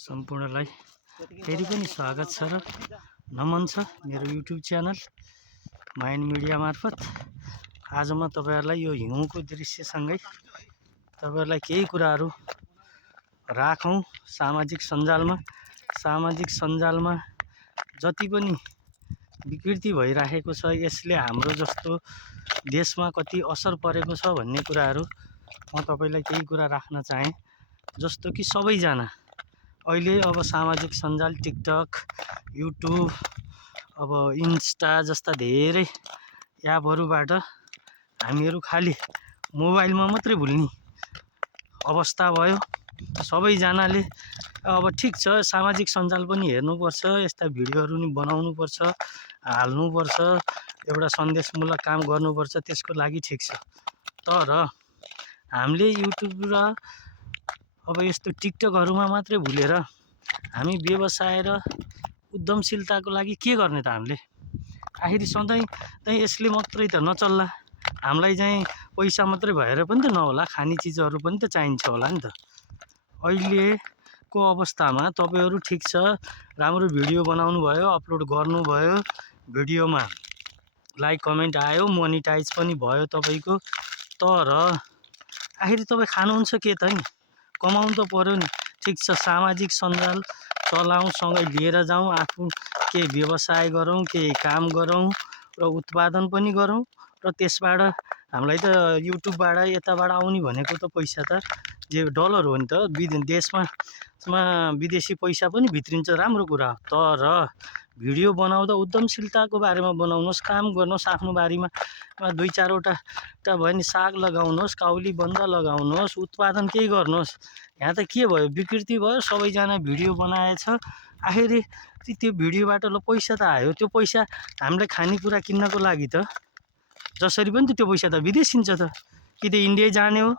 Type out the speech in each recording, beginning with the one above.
सम्पूर्णलाई फेरि पनि स्वागत छ र नमन छ मेरो युट्युब च्यानल माइन्ड मिडिया मार्फत। आज म तपाईहरुलाई यो हिउँको दृश्यसँगै तपाईहरुलाई केही कुराहरू राखौं सामाजिक सञ्जालमा जति पनि विकृति भइराखेको छ, यसले हाम्रो जस्तो देशमा कति असर परेको छ भन्ने कुराहरू म तपाईलाई केही कुरा राख्न चाहे। जस्तो कि सबैजना अहिले अब सामाजिक सञ्जाल टिकटक, युट्युब, अब इन्स्टा जस्ता धेरै एपहरुबाट हामीहरू खाली मोबाइलमा मात्रै भुल्ने अवस्था भयो सबैजनाले। अब ठीक छ, सामाजिक सञ्जाल पनि हेर्नुपर्छ, यस्ता भिडियोहरू नि बनाउनुपर्छ, हाल्नुपर्छ, एउटा सन्देशमूलक काम गर्नुपर्छ, त्यसको लागि ठीक छ। तर हामीले युट्युब र अब यस्तो टिकटकहरुमा मात्रै भुलेर हामी व्यवसाय र उद्यमशीलताको लागि के गर्ने त? हामीले आखिर सधैँ यसले मात्रै त नचल्ला। हामीलाई चाहिँ पैसा मात्रै भएर पनि त नहोला, खाने चिजहरू पनि त चाहिन्छ होला नि त। अहिलेको अवस्थामा तपाईहरु ठीक छ, राम्रो भिडियो बनाउनु भयो, अपलोड गर्नु भयो, भिडियोमा लाइक कमेन्ट आयो, मोनेटाइज पनि भयो तपाईको। तर आखिर तपाई खानुहुन्छ के त नि? कमाउनु त पर्यो नि। ठीक छ, सामाजिक सञ्जाल चलाउँ, सँगै लिएर जाउँ, आफू के व्यवसाय गरौँ, के काम गरौँ र उत्पादन पनि गरौँ र त्यसबाट हामीलाई त युट्युबबाट यताबाट आउने भनेको त पैसा त जे डलर हो नि त। देशमा विदेशी पैसा पनि भित्रिन्छ, राम्रो कुरा हो। तर भिडियो बनाउँदा उद्यमशीलताको बारेमा बनाउनुहोस्, काम गर्नुहोस्, आफ्नो बारीमा 2-4 वटा भयो नि साग लगाउनुहोस्, काउली बन्दा लगाउनुहोस्, उत्पादन केही गर्नुहोस्। यहाँ त के भयो, विकृति भयो, सबैजना भिडियो बनाएछ, आखिर त्यो भिडियोबाट ल पैसा त आयो, त्यो पैसा हामीले खानेकुरा किन्नको लागि त जसरी पनि त त्यो पैसा त विदेशिन्छ त, कि त इन्डिया जाने हो,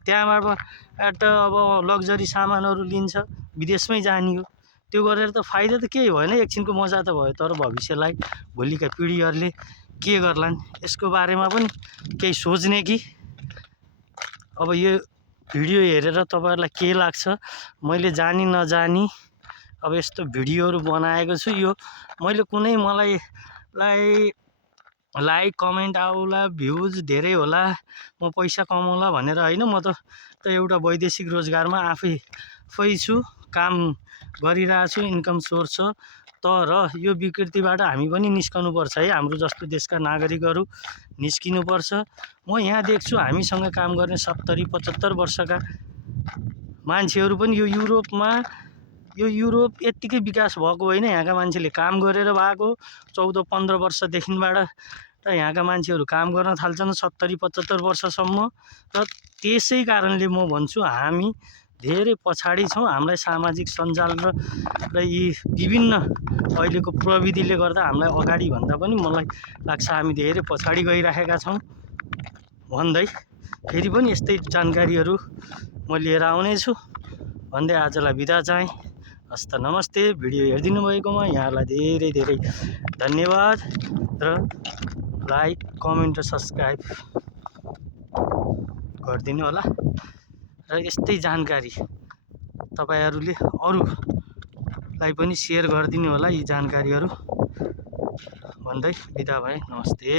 त्यहाँबाट अब लग्जरी सामानहरू लिन्छ, विदेशमै जाने हो। त्यो गरेर त फाइदा त केही भएन, एकछिनको मजा त भयो। तर भविष्यलाई भोलिका पिढीहरूले के गर्लान् यसको बारेमा पनि केही सोच्ने कि। अब यो भिडियो हेरेर तपाईहरुलाई के लाग्छ? मैले जानी नजानी अब यस्तो भिडियोहरू बनाएको छु, यो मैले कुनै मलाई लाइक कमेन्ट आउला, भ्युज धेरै होला, म पैसा कमाउला भनेर हैन। म त एउटा वैदेशिक रोजगारमा आफै छु, काम गरिरहेको छु, इन्कम सोर्स छ। तर यो विकृतिबाट हामी पनि निस्कनु पर्छ है, हाम्रो जस्तो देशका नागरिकहरू निस्किनु पर्छ। म यहाँ देख्छु हामीसँग काम गर्ने 70-75 वर्षका मान्छेहरू पनि यो युरोप यतिकै विकास भएको होइन। यहाँका मान्छेले काम गरेर भएको 14-15 वर्षदेखिबाट त यहाँका मान्छेहरू काम गर्न थाल्छन् 70-75 वर्षसम्म। र त्यसै कारणले म भन्छु हामी धेरै पछाडी छौँ। हामीलाई सामाजिक सञ्जाल र यी विभिन्न अहिलेको प्रविधिले गर्दा हामीलाई अगाडि भन्दा पनि मलाई लाग्छ हामी धेरै पछाडी गइराखेका छौँ भन्दै फेरि पनि यस्तै जानकारीहरू म लिएर आउने छु भन्दै आजलाई बिदा चाहे। हस्त नमस्ते। भिडियो हेरिदिनु भएकोमा यहाँलाई धेरै धेरै धन्यवाद र लाइक कमेन्ट र सब्स्क्राइब गरिदिनु होला र यस्तै जानकारी तपाईहरुले अरूलाई पनि सेयर गरिदिनु होला यी जानकारीहरू भन्दै बिदा भए। नमस्ते।